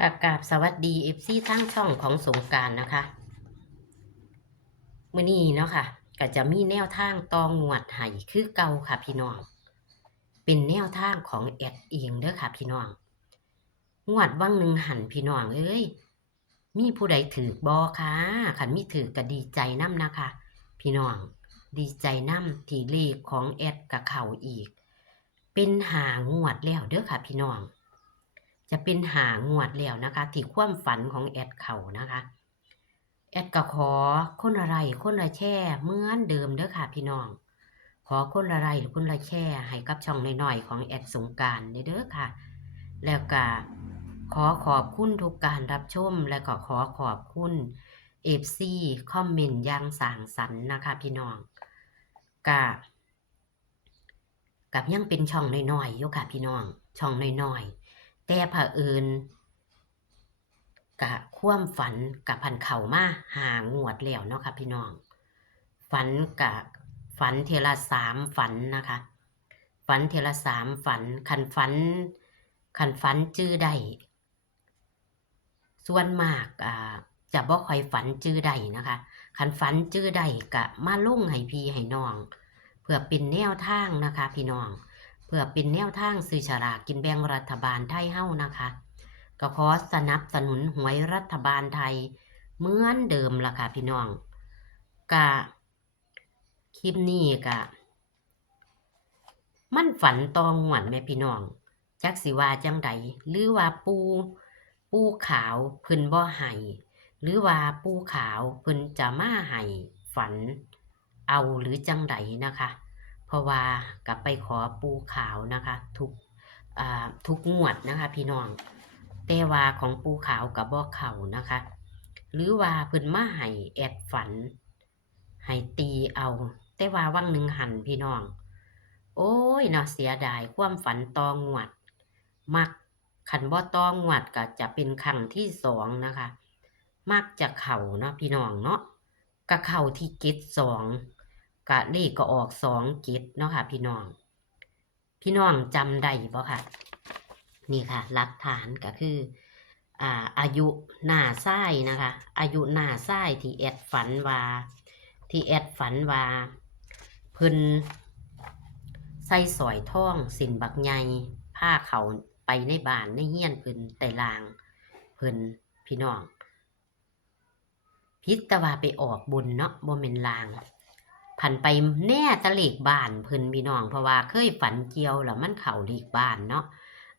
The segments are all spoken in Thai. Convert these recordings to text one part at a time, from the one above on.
ค่ะกราบสวัสดีFCทั้งช่องของสงกรานต์นะคะมื้อนี้เนาะค่ะก็จะมีแนวทางต่องวดให้คือเก่าค่ะพี่น้องเป็นแนวทางของแอดเองเด้อค่ะพี่น้องงวดวังหนึ่งหันพี่น้องเอ้ยมีผู้ใดถือบ่คะคันมีถือก็ดีใจนำนะคะพี่น้องดีใจนำที่เลขของแอดกับเขาอีกเป็น5 งวดแล้วเด้อค่ะพี่น้องจะเป็น5 งวดแล้วนะคะที่ความฝันของแอดเขานะคะแอดก็ขอคนละไลค์คนละแชร์เหมือนเดิมเด้อค่ะพี่น้องขอคนละไลค์คนละแชร์ให้กับช่องน้อยๆของแอดสงกรานต์เด้อค่ะแล้วก็ขอขอบคุณทุกการรับชมและก็ขอขอบคุณ FC คอมเมนต์อย่างสร้างสรรค์นะคะพี่น้องก็กับยังเป็นช่องน้อยๆอยู่ค่ะพี่น้องช่องน้อยๆแต่เผอิญกะความฝันกับพันเข่ามา5 งวดแล้วเนาะค่ะพี่น้องฝันกะฝันเทอละ3ฝันนะคะฝันเทอละ3ฝันคันฝันจื้อได้ส่วนมากจะบ่ค่อยฝันจื้อได้นะคะคันฝันจื้อได้ก็มาลงให้พี่ให้น้องเพื่อเป็นแนวทางนะคะพี่น้องเพื่อเป็นแนวทางซื้อฉลากกินแบ่งรัฐบาลไทยเฮานะคะก็ขอสนับสนุนหวยรัฐบาลไทยเหมือนเดิมล่ะค่ะพี่น้องก็คลิปนี้ก็มันฝันตองหวนแม่พี่น้องจักสิว่าจังใดหรือว่าปูขาวเพิ่นบ่ให้หรือว่าปูขาวเพิ่นจะมาให้ฝันเอาหรือจังใดนะคะเพราะว่ากับไปขอปูขาวนะคะทุกงวดนะคะพี่น้องแต่ว่าของปูขาวกับบ่เข้านะคะหรือว่าเพิ่นมาให้แอดฝันให้ตีเอาแต่ว่าวังหนึ่งหันพี่น้องโอ้ยเนาะเสียดายความฝันตองวดมักคันบ่ตองวดก็จะเป็นครั้งที่2นะคะมักจะเข้าเนาะพี่น้องเนาะก็เข้าที่เกต2ก็เลขก็ออก2เกตเนาะค่ะพี่น้องจำได้บ่ค่ะนี่ค่ะหลักฐานก็คืออายุหน้าไส้นะคะอายุหน้าไส้ที่แอดฝันว่าเพิ่นใส่สอยทองสินบักใหญ่ผ้าเขาไปในบ้านในเฮียนเพิ่นแต่ลางเพิ่นพี่น้องพิษแต่ว่าไปออกบุญเนาะบ่แม่นลางผันไปแน่ตะเลขบ้านเพิ่นพี่น้องเพราะว่าเคยฝันเกี่ยวแล้วมันเข้าเลขบ้านเนาะ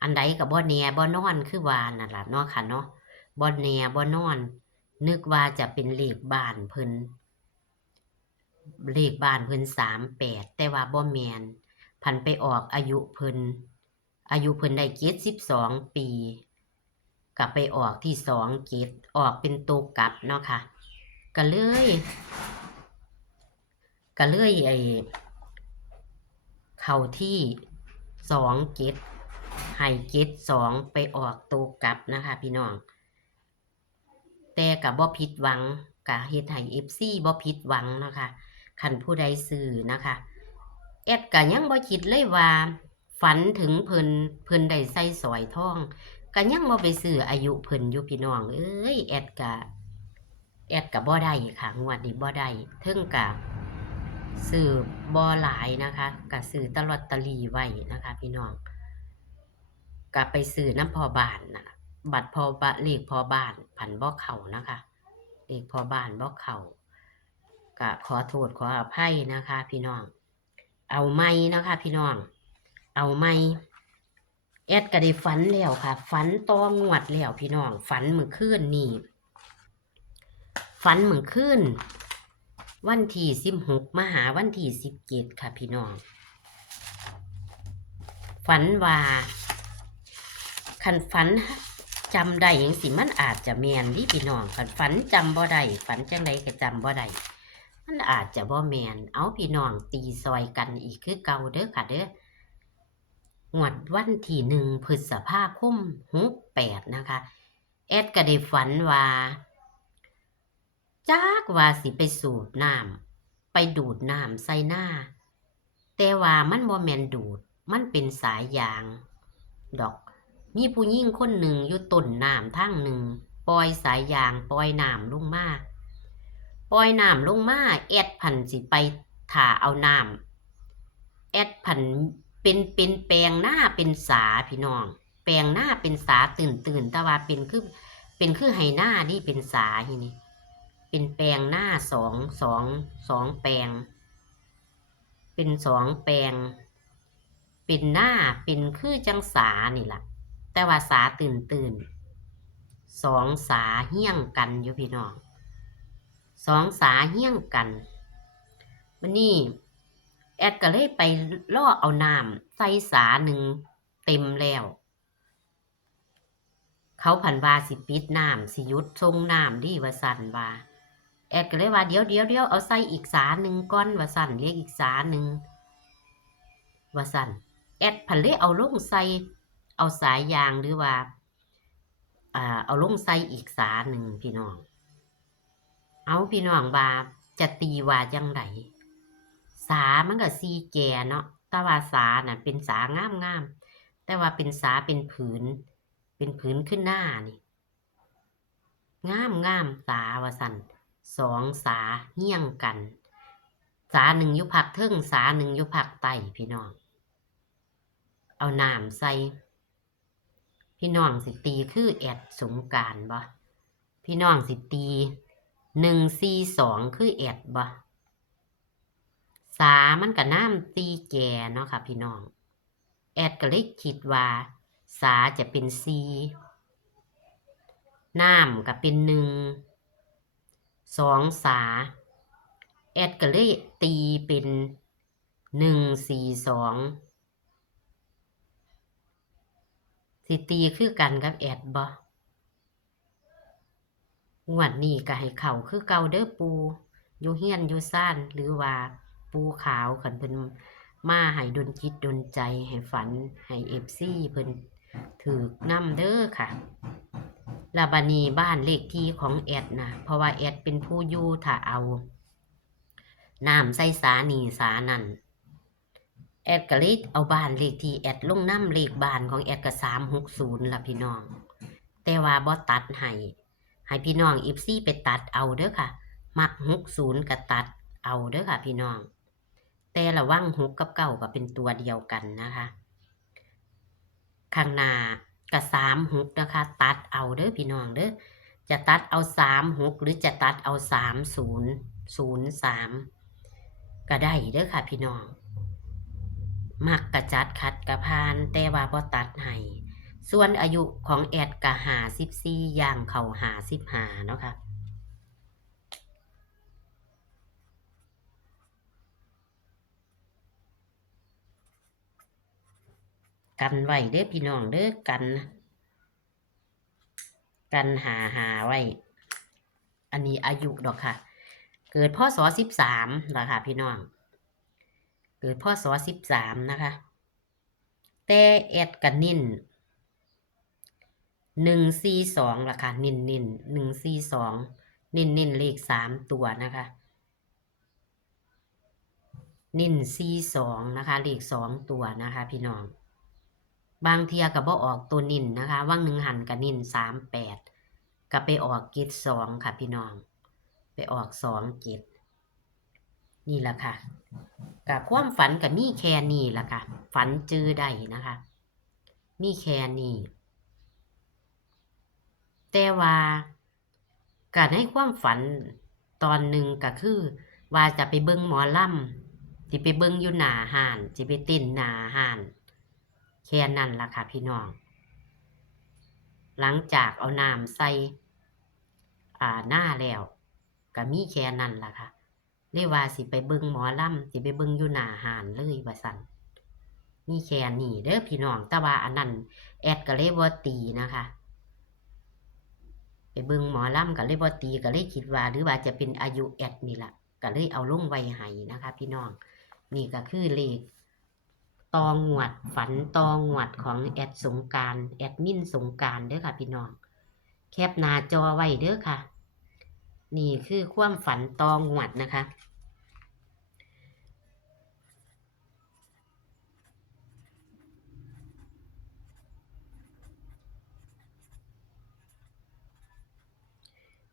อันใดก็บ่แน่บ่นอนคือว่านั่นล่ะเนาะค่ะเนาะบ่แน่บ่นอนนึกว่าจะเป็นเลขบ้านเพิ่น38แต่ว่าบ่แม่นผันไปออกอายุเพิ่นได้72ปีกลับไปออกที่2เกตออกเป็นตัวกลับเนาะค่ะก็เลยเข้าที่2เกตให้เกต2ไปออกตัวกลับนะคะพี่น้องแต่ก็บ่ผิดหวังก็เฮ็ดให้ FC บ่ผิดหวังนะคะคันผู้ใดซื้อนะคะแอดก็ยังบ่คิดเลยว่าฝันถึงเพิ่นได้ใส่สร้อยทองก็ยังบ่ไปซื้ออายุเพิ่นอยู่พี่น้องเอ้ยแอดก็บ่ได้ค่ะงวดนี้บ่ได้เทิงก็ซื้อบ่หลายนะคะก็ซื้อแต่ลอตเตอรี่ไว้นะคะพี่น้องก็ไปซื้อนำพ่อบ้านน่ะบัตรเลขพ่อบ้านผันบ่เข้านะคะเลขพ่อบ้านบ่เข้าก็ขอโทษขออภัยนะคะพี่น้องเอาใหม่นะคะพี่น้องเอาใหม่แอดก็ได้ฝันแล้วค่ะฝันต่องวดแล้วพี่น้องฝันมื้อคืนนี้ฝันมื้อคืนวันที่16มาหาวันที่17ค่ะพี่น้องฝันว่าคันฝันจำได้จังซี่มันอาจจะแม่นดิพี่น้องคันฝันจำบ่ได้ฝันจังไดก็จำบ่ได้มันอาจจะบ่แม่นเอาพี่น้องตีซอยกันอีกคือเก่าเด้อค่ะเด้องวดวันที่1พฤษภาคม68นะคะแอดก็ได้ฝันว่าจักว่าสิไปสูบน้ำไปดูดน้ำใส่หน้าแต่ว่ามันบ่แม่นดูดมันเป็นสายยางดอก มีผู้หญิงคนหนึ่งอยู่ต้นน้ำทางหนึ่งปล่อยสายยางปล่อยน้ำลงมาปล่อยน้ำลงมาแอดพันสิไปถ่าเอาน้ำแอดพันเป็นแปลงหน้าเป็นสาพี่น้องแปลงหน้าเป็นสาตื่นแต่ว่าเป็นคือให้หน้าดิเป็นสาทีนี้เป็นแปลงหน้าสองแปลงเป็น2 แปลงเป็นหน้าเป็นคือจังสานี่ล่ะแต่ว่าสาตื่น2 สาเฮี้ยงกันอยู่พี่น้อง2 สาเฮี้ยงกันวันนี้แอดก็เลยไปล่อเอาน้ำใส่สาหนึ่งเต็มแล้วเขาผันว่าสิปิดน้ำสิหยุดทรงน้ำดิว่าสั่นว่าแอดก็เลยว่าเดี๋ยวเอาใส่อีกสาหนึ่งก้อนว่าสั่นเรียกอีกสาหนึ่งว่าสั่นแอดผันเลยเอาลงใส่เอาสายยางหรือว่าเอาลงใส่อีกสาหนึ่งพี่น้องเอาพี่น้องว่าจะตีว่าจังไดสามันก็สีแก่เนาะแต่ว่าสาน่ะเป็นสางามแต่ว่าเป็นสาเป็นผืนขึ้นหน้านี่งามสาว่าสั่น2 สาเฮี้ยงกันสาหนึ่งอยู่ภาคเทิงสาหนึ่งอยู่ภาคใต้พี่น้องเอาน้ำใส่พี่น้องสิตีคือแอดสงกรานต์บ่พี่น้องสิตี142คือแอดบ่สามันก็น้ำตีแก่เนาะค่ะพี่น้องแอดก็เลยคิดว่าสาจะเป็น4น้ำก็เป็น1 2 สาแอดก็เลยตีเป็น142สิตีคือกันกับแอดบ่งวดนี้ก็ให้เข้าคือเก่าเด้อปูอยู่เฮียนอยู่ซ่านหรือว่าปูขาวคันเพิ่นมาให้ดลจิตดลใจให้ฝันให้ FC เพิ่นถูกนำเด้อค่ะแล้วบัดนี้บ้านเลขที่ของแอดนะเพราะว่าแอดเป็นผู้อยู่ถ้าเอาน้ำใส่สานี่สานั่นแอดก็เลยเอาบ้านเลขที่แอดลงน้ำเลขบ้านของแอดก็360ล่ะพี่น้องแต่ว่าบ่ตัดให้พี่น้อง FC ไปตัดเอาเด้อค่ะมัก60ก็ตัดเอาเด้อค่ะพี่น้องแต่ระวัง6กับ9ก็เป็นตัวเดียวกันนะคะข้างหน้าก็36นะคะตัดเอาเด้อพี่น้องเด้อจะตัดเอา36หรือจะตัดเอา3003ก็ได้เด้อค่ะพี่น้องมักกะจัดขัดกะพานแต่ว่าบ่ตัดให้ส่วนอายุของแอดก็54ย่างเข้า55เนาะค่ะกันไว้เด้อพี่น้องเด้อกันหาไว้อันนี้อายุดอกค่ะเกิดพศ13ล่ะค่ะพี่น้องเกิดพศ13นะคะแต่แอดก็เน้น142ล่ะค่ะเน้น142เน้นเลข3ตัวนะคะเน้น42นะคะเลข2ตัวนะคะพี่น้องบางเทียก็บ่ออกตัวเน้นนะคะว่างหนึ่งหันก็เน้น38ก็ไปออกเกต2ค่ะพี่น้องไปออก2เกตนี่ล่ะค่ะกับความฝันก็มีแค่นี้ล่ะค่ะฝันจื้อได้นะคะมีแค่นี้แต่ว่าการให้ความฝันตอนหนึ่งก็คือว่าจะไปเบิ่งหมอลำสิไปเบิ่งอยู่หน้าห้านสิไปเต้นหน้าห้านแค่นั้นล่ะค่ะพี่น้องหลังจากเอาน้ำใส่หน้าแล้วก็มีแค่นั้นล่ะค่ะเรียกว่าสิไปเบิ่งหมอลำสิไปเบิ่งอยู่หน้าห้านเลยว่าซั่นมีแค่นี้เด้อพี่น้องแต่ว่าอันนั้นแอดก็เลยบ่ตีนะคะไปเบิ่งหมอลำก็เลยบ่ตีก็เลยคิดว่าหรือว่าจะเป็นอายุแอดนี่ล่ะก็เลยเอาลงไว้ให้นะคะพี่น้องนี่ก็คือเลขตองวดฝันตองวดของแอดสงกรานต์แอดมินสงกรานต์เด้อค่ะพี่น้องแคปหน้าจอไว้เด้อค่ะนี่คือความฝันตองวดนะคะ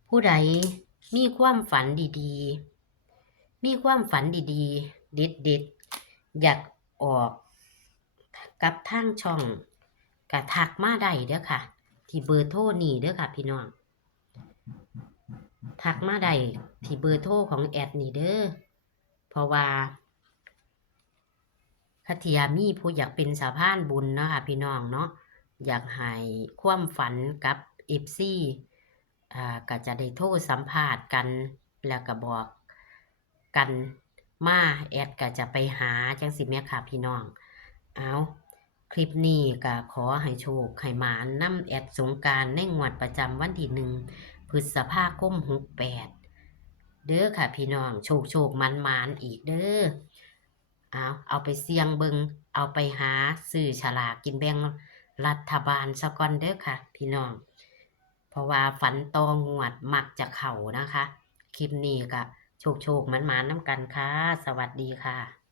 ผู้ใดมีความฝันดีๆ มีความฝันดีๆ เด็ดๆ อยากออกกับทางช่องก็ทักมาได้เด้อค่ะ ที่เบอร์โทรนี้เด้อค่ะพี่น้อง ทักมาได้ที่เบอร์โทรของแอดนี่เด้อ เพราะว่าคันเที่ยมีผู้อยากเป็นสะพานบุญเนาะค่ะพี่น้องเนาะ อยากให้ความฝันกับ FC ก็จะได้โทรสัมภาษณ์กัน แล้วก็บอกกันมาแอดก็จะไปหาจังซี้แหมค่ะพี่น้อง เอาคลิปนี้ก็ขอให้โชคให้หมานนำแอดสงกรานต์ในงวดประจำวันที่1พฤษภาคม68เด้อค่ะพี่น้อง โชคๆหมานๆอีกเด้อ เอาไปเสี่ยงเบิงเอาไปหาซื้อฉลากกินแบ่งรัฐบาลซะก่อนเด้อค่ะพี่น้อง เพราะว่าฝันต่องวดมักจะเข้านะคะ คลิปนี้ก็โชคๆหมานๆนำกันค่ะ สวัสดีค่ะ